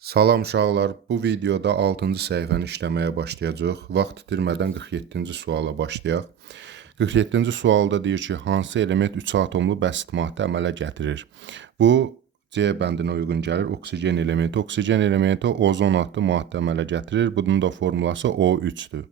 Salam uşaqlar, bu videoda 6-cı səhifəni işləməyə başlayacağıq. Vaxt itirmədən 47-ci suala başlayaq. 47-ci sualda deyir ki, hansı element 3 atomlu bəsit maddə əmələ gətirir? Bu C bəndinə uyğun gəlir. Oksigen elementi. Oksigen elementi ozon adlı maddə əmələ gətirir. Bunun da formulası O3-dür.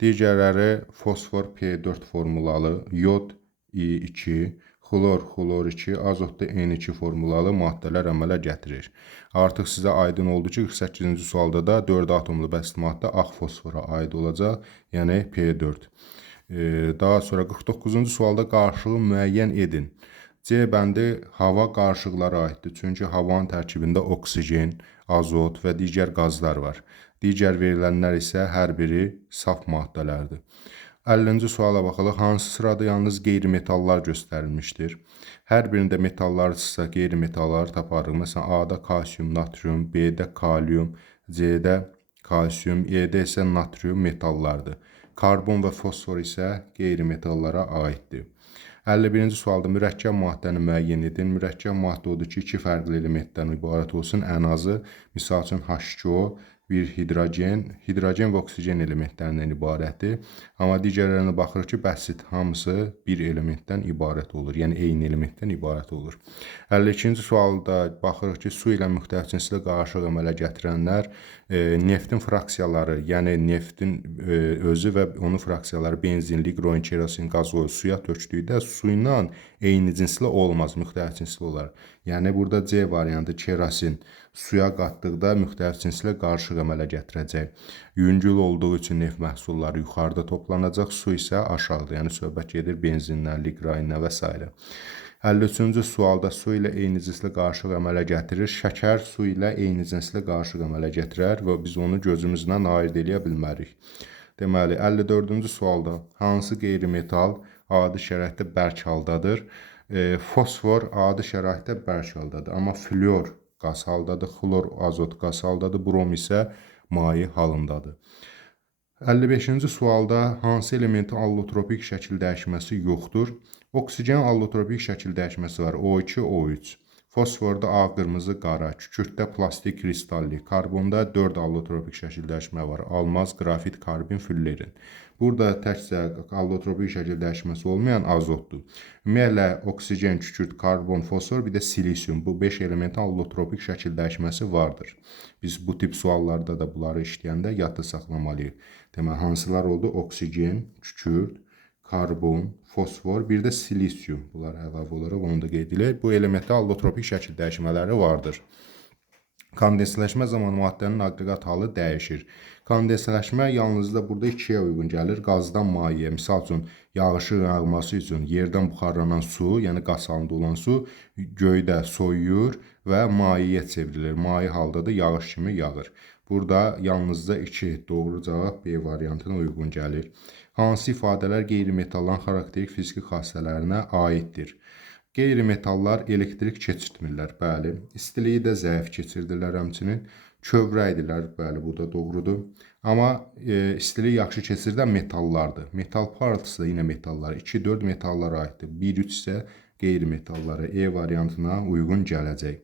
Digərləri fosfor P4 formulalı, yod I2, xlor 2, azotda N2 formulalı maddələr əmələ gətirir. Artıq sizə aydın oldu ki, 48-ci sualda da 4 atomlu bəsit maddə ağ fosfora aid olacaq, yəni P4. Daha sonra 49-cu sualda qarşılığı müəyyən edin. C bəndi hava qarışıqlara aiddir. Çünki havanın tərkibində oksigen, azot və digər qazlar var. Digər verilənlər isə hər biri saf maddələrdir. 50-ci suala baxalım. Hansı sırada yalnız qeyri-metallar göstərilmişdir? Hər birində metallarsa qeyri-metalları taparıq. Məsələn, A-da kalsium, natrium, B-də kalium, C-də kalsium, E-də isə natrium metallardır. Karbon və fosfor isə qeyri-metallara aiddir. 51-ci sualda mürəkkəb maddəni müəyyən edin. Mürəkkəb maddə odur ki, 2 fərqli elementdən ibarət olsun. Ən azı, misal üçün H2O, bir hidrogen və oksigen elementlərindən ibarətdir. Amma digərlərinə baxırıq ki, bəsit hamısı bir elementdən ibarət olur. Yəni, eyni elementdən ibarət olur. 52-ci sualda baxırıq ki, su ilə müxtəlif cinsli qarışıq əmələ gətirənlər neftin fraksiyaları, yəni neftin özü və onun fraksiyaları benzin, liqroin, kerosin, qazoil suya tökdükdə su ilə eyni cinsli olmaz, müxtəlif cinsli olar. Yəni, burada C variantı kerosin suya qatdıqda müxtəlif cinsli qarışıq əmələ gətirəcək. Yüngül olduğu üçün neft məhsulları yuxarıda toplanacaq, su isə aşağıda. Yəni, söhbət gedir benzindən, liqroindən və s. 53-cü sualda su ilə eyni cinsli qarışıq əmələ gətirir. Şəkər su ilə eyni cinsli qarışıq əmələ gətirər və biz onu gözümüzlə ayırd edə bilmərik. Deməli, 54-cü sualda hansı qeyri-metal adi şəraitdə bərk haldadır? Fosfor adi şəraitdə bərk haldadır. Amma flor qaz haldadır, xlor, azot qaz haldadır, brom isə maye halındadır. 55-ci sualda hansı elementin allotropik şəkil dəyişməsi yoxdur? Oksigen allotropik şəkil dəyişməsi var. O2, O3. Fosforda A, qırmızı, qara, kükürddə plastik, kristalli, karbonda 4 allotropik şəkil dəyişmə var. Almaz, qrafit, karbon, füllerin. Burada təkcə allotropik şəkil dəyişməsi olmayan azotdur. Ümumiyyətlə, oksigen, kükürd, karbon, fosfor, bir də silisium. Bu 5 elementin allotropik şəkil dəyişməsi vardır. Biz bu tip suallarda da bunları işləyəndə yadda saxlamalıyıq. Deməli, hansılar oldu? Oksigen, kükürd, karbon, fosfor, bir də silisium. Bunlar əlavə olaraq onu da qeyd edilir. Bu elementdə allotropik şəkil dəyişmələri vardır. Kondensləşmə zamanı maddənin aqreqat halı dəyişir. Kondensləşmə yalnız da burada ikiyə uyğun gəlir. Qazdan mayeyə, misal üçün yağışın yağması üçün yerdən buxarlanan su, yəni qaz halında olan su göydə soyuyur və mayeyə çevrilir. Maye halda da yağış kimi yağır. Burada yalnızca 2 doğru cavab B variantına uyğun gəlir. Hansı ifadələr qeyri-metalların xarakterik fiziki xassələrinə aiddir? Qeyri-metallar elektrik keçirtmirlər, bəli. İstiliyi də zəif keçirdirlər həmçinin. Kövrəkdirlər, bəli, bu da doğrudur. Amma istiliyi yaxşı keçirdən metallardır. Metal parıltısı da yine metallar. 2-4 metallara aiddir. 1-3 isə qeyri-metallara E variantına uyğun gələcək.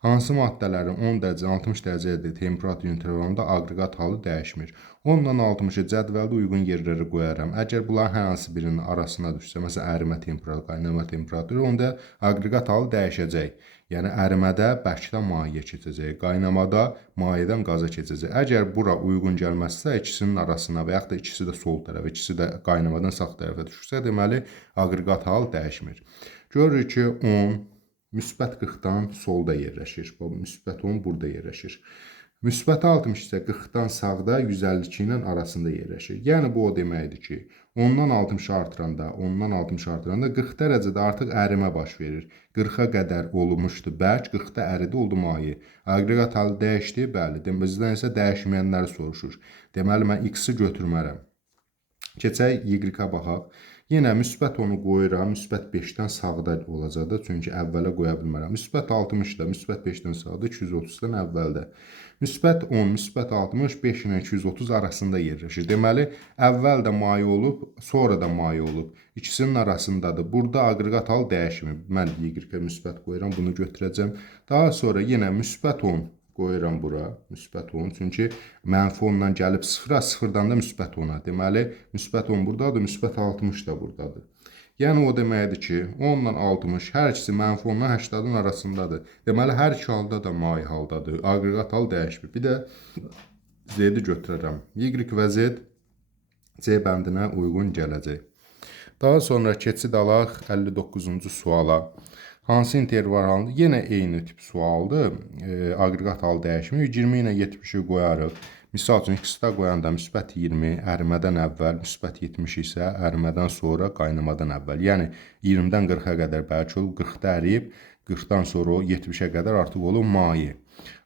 Hansı maddələrin 10 dərəcə, 60 dərəcədə temperatur intervalında aqreqat halı dəyişmir? 10-dan 60-ı cədvəldə uyğun yerlərə qoyaram. Əgər bunların hər hansı birinin arasına düşsə, məsələn, ərimə temperaturu, qaynama temperaturu, onda aqreqat halı dəyişəcək. Yəni, ərimədə bərkdən mayeyə keçəcək, qaynamada mayədən qaza keçəcək. Əgər bura uyğun gəlməzsə, ikisinin arasına və yaxud da ikisi də sol tərəfə, ikisi də qaynamadan sağ tərəfə düşürsə, deməli, aqreqat halı dəyişmir. Görürük ki, 10 müsbət 40-dan solda yerləşir. Müsbət 10 burada yerləşir. Müsbət 60 isə 40-dan sağda 152 ilə arasında yerləşir. Yəni, bu o deməkdir ki, 10-dan 60 artıranda 40 dərəcədə artıq ərimə baş verir. 40-a qədər olmuşdu bərk, 40-da əridi oldu maye. Aqreqat halı dəyişdi, bəli. Bizdən isə dəyişməyənləri soruşur. Deməli, mən X-i götürmərəm. Keçək Y-ə baxaq. Yenə müsbət 10-u qoyuram, müsbət 5-dən sağda olacaqdır, çünki əvvələ qoya bilmərəm. Müsbət 60 da müsbət 5-dən sağda, 230-dan əvvəldə. Müsbət 10, müsbət 60, 5 ilə 230 arasında yerləşir. Deməli, əvvəl də maye olub, sonra da maye olub. İkisinin arasındadır. Burada aqreqat hal dəyişmir. Mən Y-ə müsbət qoyuram, bunu götürəcəm. Daha sonra yenə müsbət 10 qoyuram bura müsbət 10. Çünki mənfi 10-dan gəlib 0-a, 0-dan da müsbət 10-a. Deməli, müsbət 10 buradadır, müsbət 60 da buradadır. Yəni o deməkdir ki, 10-dan 60 hər ikisi mənfi 10-dan 80-in arasındadır. Deməli, hər iki halda da mai haldadır. Aqreqat hal dəyişmir. Bir də Z-i götürərəm. Y və Z C bəndinə uyğun gələcək. Daha sonra keçid alaq 59-cu suala. Hansı interval halında? Yenə eyni tip sualdır. Aqreqat hal dəyişmir. 20 ilə 70-i qoyarıq. Misal üçün, x-da qoyanda müsbət 20 ərimədən əvvəl, müsbət 70 isə ərimədən sonra qaynamadan əvvəl. Yəni 20-dən 40-a qədər bəlkə olub, 40-da əriyib, 40-dan sonra o 70-ə qədər artıq olub mayi.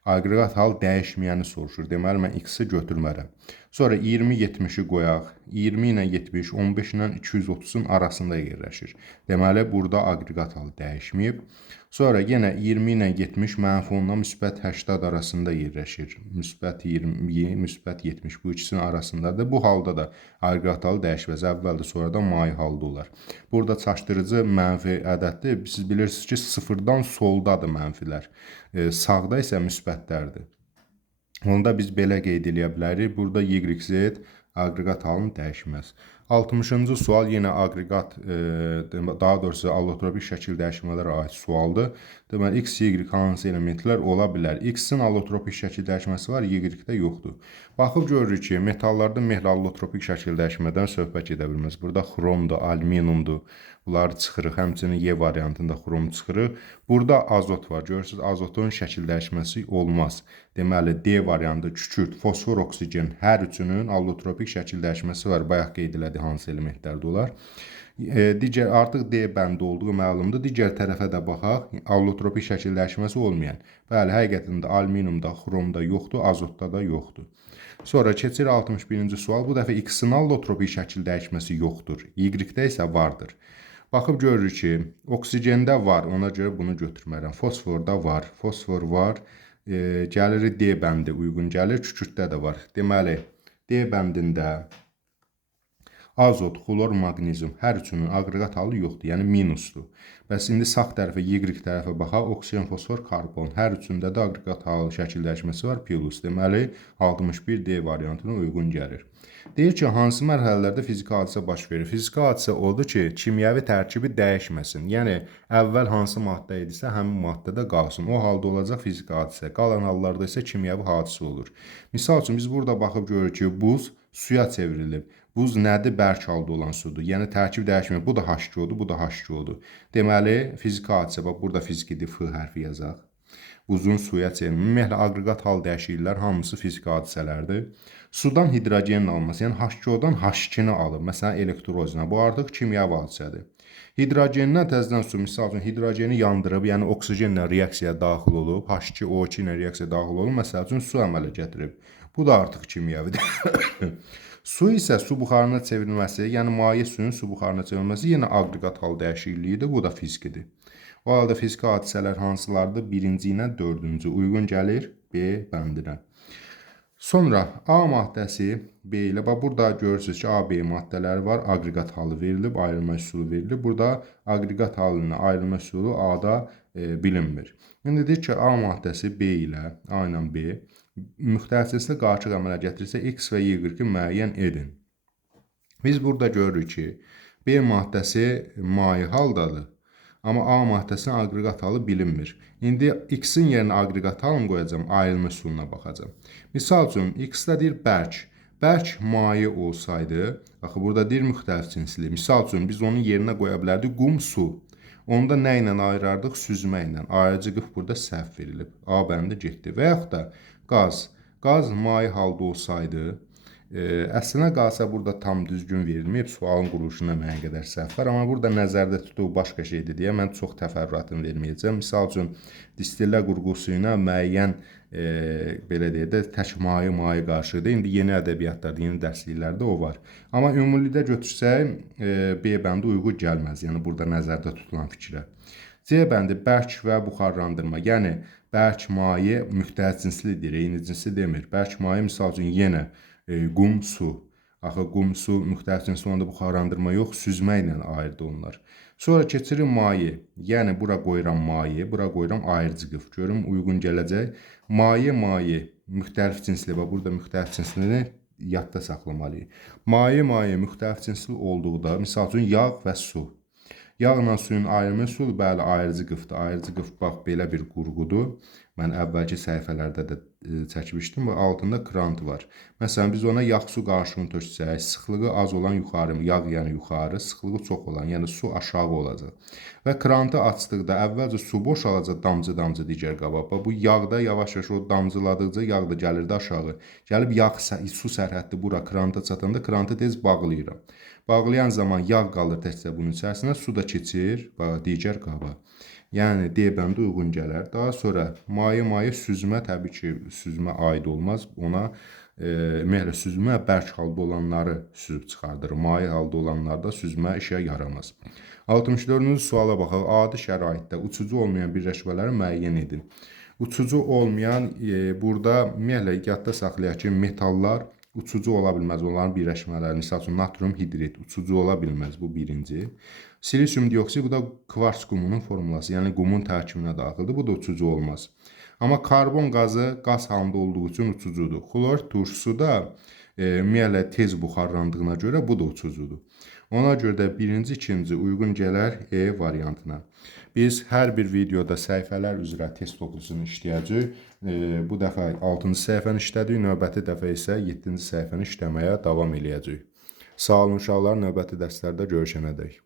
Aqreqat hal dəyişməyəni soruşur. Deməli, mən x-i götürmərəm. Sonra 20-70-i qoyaq. 20 ilə 70, 15 ilə 230-un arasında yerləşir. Deməli, burada aqreqat hal dəyişməyib. Sonra yenə 20 ilə 70 mənfi 10-dan müsbət 80 arasında yerləşir. Müsbət 20, müsbət 70 bu ikisinin arasındadır. Bu halda da aqreqat hal dəyişməz. Əvvəldə sonra da mai halda olar. Burada çaşdırıcı mənfi ədəddir. Siz bilirsiniz ki, sıfırdan soldadır mənfilər. Sağda isə müsbətlərdir. Onda biz belə qeyd edə bilərik. Burada YZ aqreqat halını dəyişməz. 60-cı sual yenə aqreqat, daha doğrusu allotropik şəkil dəyişmələrə aid sualdır. Deməli, x, y hansı elementlər ola bilər? X-in allotropik şəkil dəyişməsi var, y-də yoxdur. Baxıb görürük ki, metallarda mehr allotropik şəkil dəyişmədən söhbət edə bilməz. Burada xromdur, alüminiumdur. Bunları çıxırıq. Həmçinin Y variantında xrom çıxırıq. Burada azot var. Görürsünüz, azotun şəkil dəyişməsi olmaz. Deməli, D variantı kükürt, fosfor, oksigen hər üçünün allotropik şəkil dəyişməsi var. Bayaq qeyd elədi hansı elementlərdə olar. Digər artıq D bəndi olduğu məlumdur. Digər tərəfə də baxaq. Allotropik şəkil dəyişməsi olmayan. Bəli, həqiqətən də alüminiumda, xromda yoxdur, azotda da yoxdur. Sonra keçir 61-ci sual. Bu dəfə X-in allotropik şəkil dəyişməsi yoxdur. Y-də isə vardır. Baxıb görürük ki, oksigende var, ona görə bunu götürmərəm. Fosforda var, fosfor var. Gəlir D bəndi uyğun gəlir, kükürddə də var. Deməli, D bəndində azot, xlor, maqnezium hər üçünün aqreqat halı yoxdur, yəni minusdur. Bəs indi sağ tərəfə, Y tərəfə baxaq, oksigen, fosfor, karbon hər üçündə də aqreqat halı şəkil dəyişməsi var, plus. Deməli, 61 D variantına uyğun gəlir. Deyir ki, hansı mərhələlərdə fiziki hadisə baş verir? Fiziki hadisə odur ki, kimyəvi tərkibi dəyişməsin. Yəni, əvvəl hansı maddə idisə, həmin maddədə qalsın. O halda olacaq fiziki hadisə. Qalan hallarda isə kimyəvi hadisə olur. Misal üçün, biz burada baxıb görürük ki, buz suya çevrilib. Buz nədir? Bərk halda olan sudur. Yəni, tərkib dəyişmir. Bu da H2O-dur, bu da H2O-dur. Deməli, fiziki hadisə, bax, burada fizikidir, F hərfi yazaq. Buzun suya çevrilmə, ümumiyyətlə aqreqat hal dəyişikliklər hamısı fiziki hadisələrdir. Sudan hidrogenin alınması, yəni H2O-dan H2-ni alır, məsələn elektrozla. Bu artıq kimyəvi hadisədir. Hidrogendən təzədən su, misal üçün hidrogeni yandırıb, yəni oksigenlə reaksiyaya daxil olub, H2O2 ilə reaksiyaya daxil olub, məsəl üçün su əmələ gətirib. Bu da artıq kimyəvidir. Su isə su buxarına çevrilməsi, yəni maye suyun su buxarına çevrilməsi yenə aqreqat hal dəyişikliyidir, bu da fizikidir. O halda fiziki hadisələr hansılardır? Birinci ilə dördüncü uyğun gəlir B bəndinə. Sonra A maddəsi B ilə, bax burada görürsünüz ki, A, B maddələri var, aqreqat halı verilib, ayrılma üsulu verilib. Burada aqreqat halına ayrılma üsulu A-da bilinmir. İndi deyir ki, A maddəsi B ilə, A ilə B, müxtəlifcəsinə qarşılıq əmələ gətirirsə, X və Y-i müəyyən edin. Biz burada görürük ki, B maddəsi maye haldadır. Amma A maddəsinin aqreqat halı bilinmir. İndi X-in yerinə aqreqat halını qoyacağım, ayrılma üsuluna baxacağım. Misal üçün, X-də deyir bərk. Bərk maye olsaydı, baxı burada deyir müxtəlif cinsli. Misal üçün, biz onun yerinə qoya bilərdik qum, su. Onda nə ilə ayırardıq? Süzmə ilə. Ayırıcı qıf burada səhv verilib. A bəndi getdi. Və yaxud da qaz. Qaz maye halda olsaydı, əslinə qalsa burada tam düzgün verilməyib, sualın quruluşunda müəyyən qədər səhv var, amma burada nəzərdə tutduğu başqa şeydir deyə mən çox təfərrüatını verməyəcəm. Misal üçün, distillə qurğusu ilə müəyyən, belə deyək də, tək maye qarşıdır. İndi yeni ədəbiyyatlarda, yeni dərsliklərdə o var. Amma ümumilikdə götürsək, B bəndi uyğun gəlməz, yəni burada nəzərdə tutulan fikrə. C bəndi bərk və buxarlandırma, yəni bərk maye müxtəlif cinslidir, eyni cinsi demir. Bərk maye misal üçün yenə qum, su. Axı qum, su müxtəlif cinsli olanda buxarlandırma yox, süzmə ilə ayırdı onlar. Sonra keçirik maye. Yəni bura qoyuram maye, bura qoyuram ayırıcı qıf. Görüm uyğun gələcək. Maye, müxtəlif cinsli və burada müxtəlif cinslini yadda saxlamalıyıq. Maye müxtəlif cinsli olduqda, misal üçün yağ və su. Yağla suyun ayrımı üsulu, bəli, ayırıcı qıfdır. Ayırıcı qıf bax belə bir qurğudur. Mən əvvəlki səhifələrdə də çəkmişdim və altında krant var. Məsələn, biz ona yağ-su qarışımını töksək, sıxlığı az olan yuxarı, yağ yəni yuxarı, sıxlığı çox olan, yəni su aşağı olacaq. Və krantı açdıqda əvvəlcə su boşalacaq damcı-damcı digər qaba. Bu yağda yavaş-yavaş o damcıladıqca yağ da gəlirdi aşağı. Gəlib yağ su sərhəddi bura kranta çatanda krantı tez bağlayıram. Bağlayan zaman yağ qalır təkcə bunun içərisində, su da keçir digər qaba. Yəni D-bəndə uyğun gələr. Daha sonra maye süzmə təbii ki, süzmə aid olmaz. Ona ümumiyyətlə süzmə bərk halda olanları süzüb çıxardır. Maye halda olanlarda süzmə işə yaramaz. 64-cü suala baxaq. Adi şəraitdə uçucu olmayan birləşmələri müəyyən edin. Uçucu olmayan burada ümumiyyətlə yadda saxlayaq ki, metallar uçucu ola bilməz. Onların birləşmələri, misal üçün natrium hidrit uçucu ola bilməz. Bu birinci. Silisium dioksid, bu da kvarts qumunun formulası, yəni qumun tərkibinə daxildir. Bu da uçucu olmaz. Amma karbon qazı qaz halında olduğu üçün uçucudur. Xlorid turşusu da ümumiyyətlə tez buxarlandığına görə bu da uçucudur. Ona görə də birinci, ikinci uyğun gələr E variantına. Biz hər bir videoda səhifələr üzrə test toplusunu işləyəcəyik. Bu dəfə 6-cı səhifəni işlədik, növbəti dəfə isə 7-ci səhifəni işləməyə davam eləyəcəyik. Sağ olun uşaqlar, növbəti dərslərdə görüşənədək.